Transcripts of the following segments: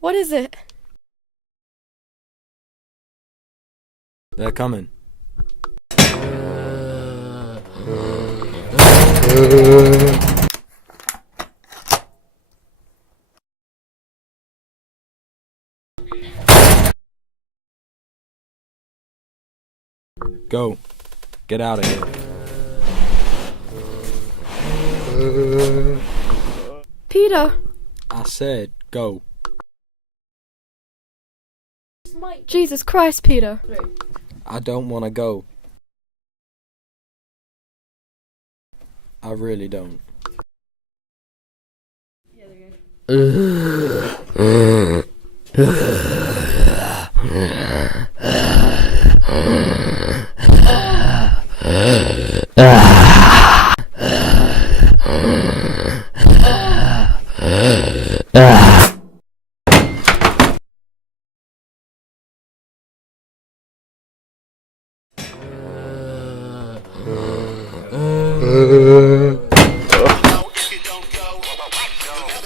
What is it? They're coming. Go. Get out of here. Peter! I said go. Jesus Christ, Peter. I don't want to go. I really don't.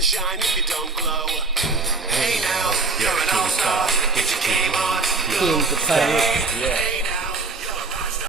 Shine if you don't glow. Hey now, you're an all-star. Get your game on. King's the planet. Yeah.